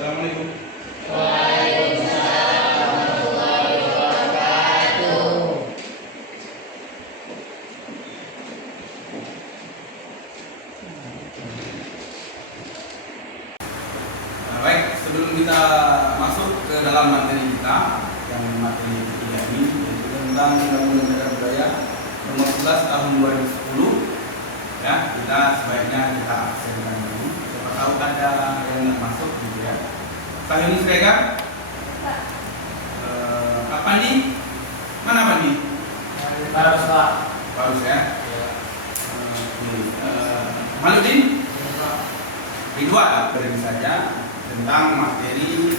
Assalamualaikum. Waalaikumsalam warahmatullahi wabarakatuh. Baik, sebelum kita masuk ke dalam materi kita, yang materi ketiga ini, yaitu tentang Undang-Undang Cagar Budaya Nomor 11 Tahun 2010, ya, kita sebaiknya kita absenkan dulu. Siapa tahu ada yang nggak masuk, gitu ya. Pak Yunus Regar, Pak Pandi, mana Pandi? Harus Pak. Bagus ya. Maludin, Ridwan, beri saja tentang materi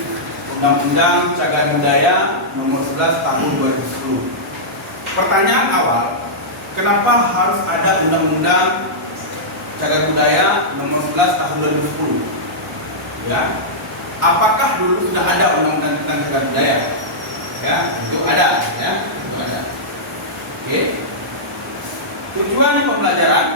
Undang-Undang Cagar Budaya Nomor 11 Tahun 2010. Pertanyaan awal, kenapa harus ada Undang-Undang Cagar Budaya Nomor 11 Tahun 2010? Ya, apakah dulu sudah ada Undang-Undang tentang Cagar Budaya? Ya, itu ada, ya, itu ada. Oke. Tujuan pembelajaran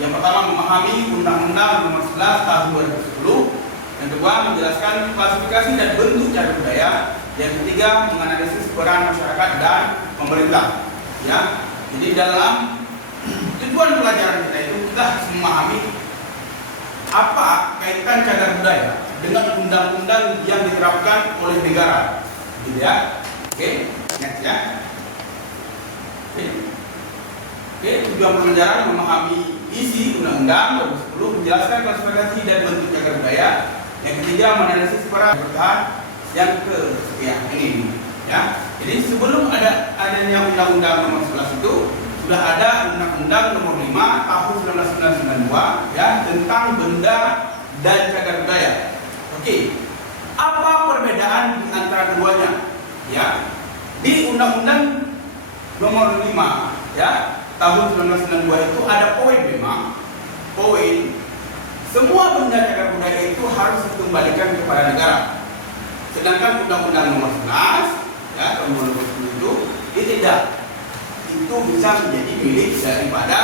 yang pertama memahami Undang-Undang Nomor 11 Tahun 2010. Yang kedua menjelaskan klasifikasi dan bentuk cagar budaya. Yang ketiga menganalisis peran masyarakat dan pemerintah. Ya, jadi dalam tujuan pelajaran kita itu kita harus memahami apa kaitan cagar budaya dengan undang-undang yang diterapkan oleh negara, gitu ya. Oke, next ya. Oke, tujuan pelajaran memahami isi Undang-Undang 2010, menjelaskan klasifikasi dan bentuk cagar budaya. Yang ketiga menganalisis peran pemerintahan. Yang kesekian ini, ya. Jadi sebelum adanya Undang-Undang Nomor 11 itu sudah ada Undang-Undang Nomor 5 Tahun 1992, ya, tentang benda dan cagar budaya. Oke, apa perbedaan di antara keduanya? Ya, di Undang-Undang Nomor 5, ya, Tahun 1992 itu ada poin memang, poin semua benda cagar budaya itu harus dikembalikan kepada negara. Sedangkan Undang-Undang Nomor 11, ya, tahun 2010 itu tidak. Itu bisa menjadi milik daripada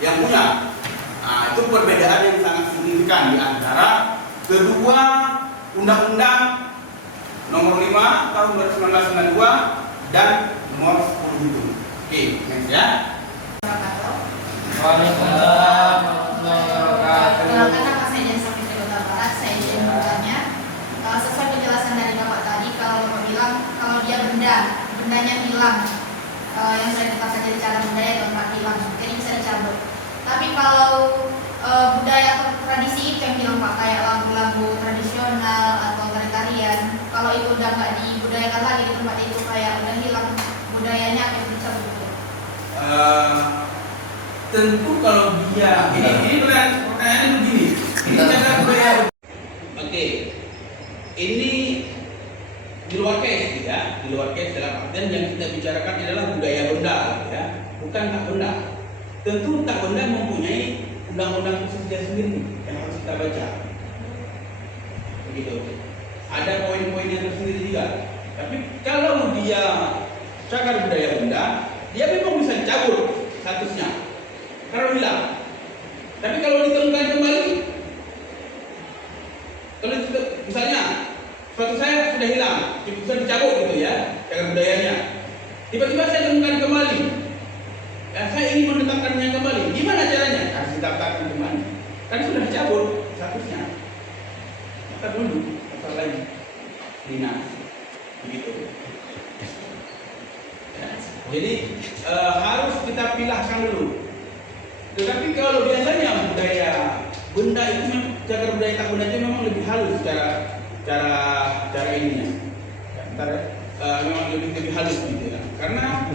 yang punya. Nah, itu perbedaan yang sangat signifikan di antara kedua Undang-Undang Nomor 5 Tahun 1992 dan Nomor 10 itu. Oke, next ya. Waalaikumsalam warahmatullahi wabarakatuh. Kenalkan nama saya Jensa Fitri Kota Barat. Saya izin bertanya. Sesuai penjelasan dari Bapak tadi, kalau Bapak bilang kalau dia bendanya hilang, yang sudah ditetapkan jadi cagar budaya atau tempat hilang, jadi bisa dicabut. Tapi kalau budaya atau tradisi itu yang hilang Pak, kayak lagu-lagu tradisional atau tarian, kalau itu udah nggak dibudayakan lagi di tempat itu, kayak udah hilang budayanya, apa itu dicabut gitu? Tentu kalau dia ini pertanyaannya begini. Ini cagar budaya. Oke. Ini di luar case, ya. Di luar case dalam artian yang kita bicarakan adalah budaya benda, ya. Bukan tak benda. Tentu tak benda mempunyai undang-undang khusus dia sendiri yang harus kita baca. Begitu. Ada poin-poin yang tersendiri juga. Tapi kalau dia cagar budaya benda, dia memang bisa dicabut statusnya kalau hilang. Tapi kalau ditemukan kembali, kalau misalnya suatu saya sudah hilang, bisa dicabut gitu ya cagar budayanya. Tiba-tiba saya temukan kembali, ya, saya ingin menetapkannya kembali. Gimana caranya? Harus didaftarkan kembali. Kan sudah dicabut statusnya. Maka dulu daftar lagi dinas, begitu. Ya. Jadi harus kita pilahkan dulu. Tetapi kalau biasanya budaya benda itu, cagar budaya tak benda itu memang lebih halus cara ininya. Memang lebih halus gitu ya. Karena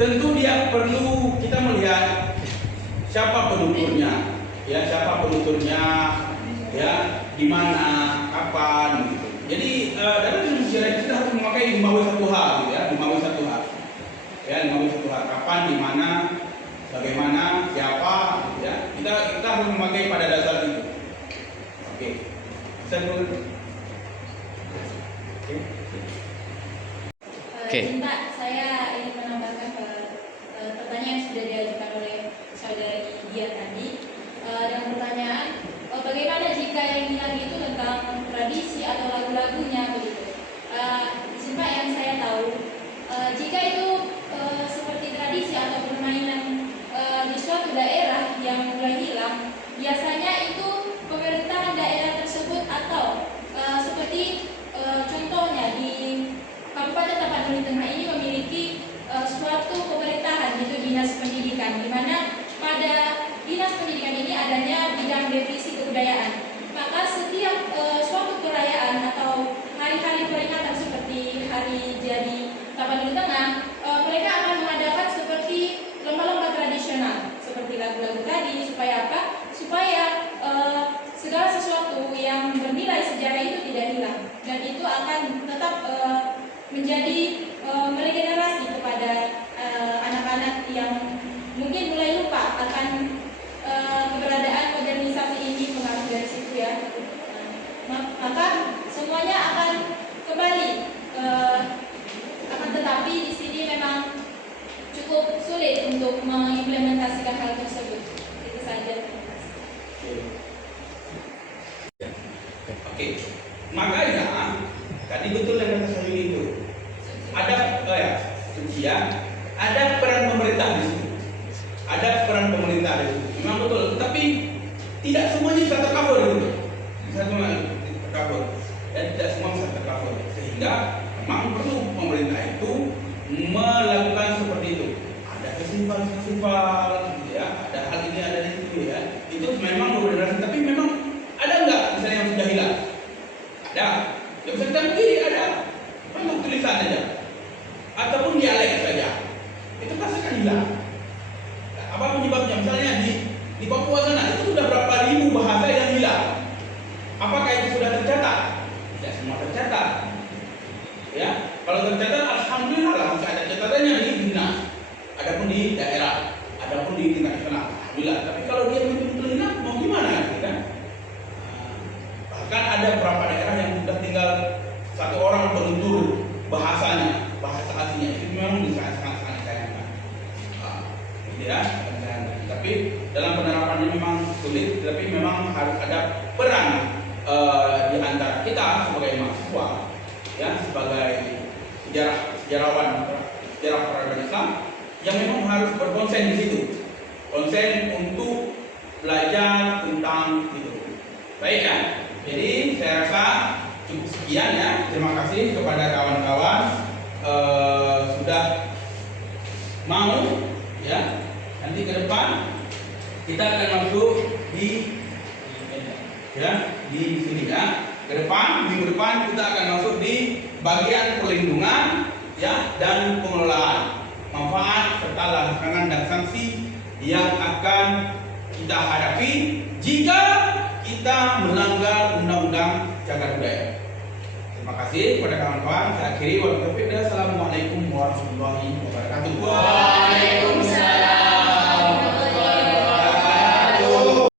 tentu dia perlu kita melihat siapa penuturnya, ya, ya, di mana, kapan gitu. Jadi dalam ilmu sejarah kita harus memakai 5W1H gitu ya, 5W1H. Ya, 5W1H. Kapan, di mana, bagaimana, siapa, gitu ya. Kita harus memakai pada dasar itu. Oke. Bisa dulu. Oke. Mbak, saya ingin menambahkan pertanyaan yang sudah diajukan oleh saudari Dia tadi. Dan pertanyaan, bagaimana jika yang hilang itu tentang tradisi atau lagu-lagunya begitu. Di sini Pak yang saya tahu, jika itu seperti tradisi atau permainan di suatu daerah yang mulai hilang, biasanya itu pemerintahan daerah tersebut atau seperti contohnya di Kabupaten Tapanuli Tengah ini memiliki suatu pemerintahan yaitu dinas pendidikan, di mana pada dinas pendidikan ini adanya bidang divisi kebudayaan. Maka setiap suatu perayaan atau hari-hari peringatan seperti hari jadi Tapanuli Tengah, mereka akan mengadakan seperti lomba-lomba tradisional seperti lagu-lagu tadi, supaya apa? Supaya segala sesuatu yang bernilai sejarah itu tidak hilang, dan itu akan tetap menjadi meregenerasi kepada anak-anak yang mungkin mulai lupa akan keberadaan modernisasi ini, pengaruh dari situ ya. Maka semuanya akan kembali, akan tetapi di sini memang cukup sulit untuk mengimplementasikan hal tersebut. Itu saja. Oke, makanya tadi betul yang kata saya itu ada ada peran pemerintah di situ, ada peran pemerintah di situ. Memang betul, tapi tidak semuanya bisa tercover gitu. Bisa semua tercover dan tidak semua bisa tercover, sehingga memang perlu pemerintah itu melakukan seperti itu. Ada festival, gitu ya, ada hal ini, ada di situ ya. Itu memang moderasi, tapi memang ada nggak misalnya yang sudah hilang? Ada. Yang bisa kita berdiri ada. Bentuk tulisan saja, ataupun dialek saja. Itu pasti akan hilang. Nah, apa penyebabnya? Misalnya di Papua sana itu sudah berapa ribu bahasa yang hilang. Apakah itu sudah tercatat? Tidak semua tercatat. Ya, kalau tercatat, alhamdulillah lah, masih ada catatannya di dinas, adapun di daerah, adapun di tingkat nasional, alhamdulillah. Tapi kalau dia betul-betul hilang, mau gimana? Gitu kan? Bahkan ada beberapa daerah yang sudah tinggal satu orang penutur bahasanya, bahasa aslinya, itu memang sangat disayangkan. Gitu ya. Tapi dalam penerapannya memang sulit, tapi memang harus ada peran di antara kita sebagai mahasiswa, ya, sebagai sejarawan, sejarah peradaban Islam, yang memang harus berkonsen di situ, konsen untuk belajar tentang itu. Baik ya. Jadi saya rasa cukup sekian ya. Terima kasih kepada kawan-kawan sudah mau ya. Nanti ke depan kita akan masuk di sini ya. Ke depan, minggu depan kita akan masuk di bagian perlindungan ya dan pengelolaan manfaat serta larangan dan sanksi yang akan kita hadapi jika kita melanggar undang-undang cagar budaya. Terima kasih kepada kawan-kawan. Saya akhiri. Wabillahi taufiq.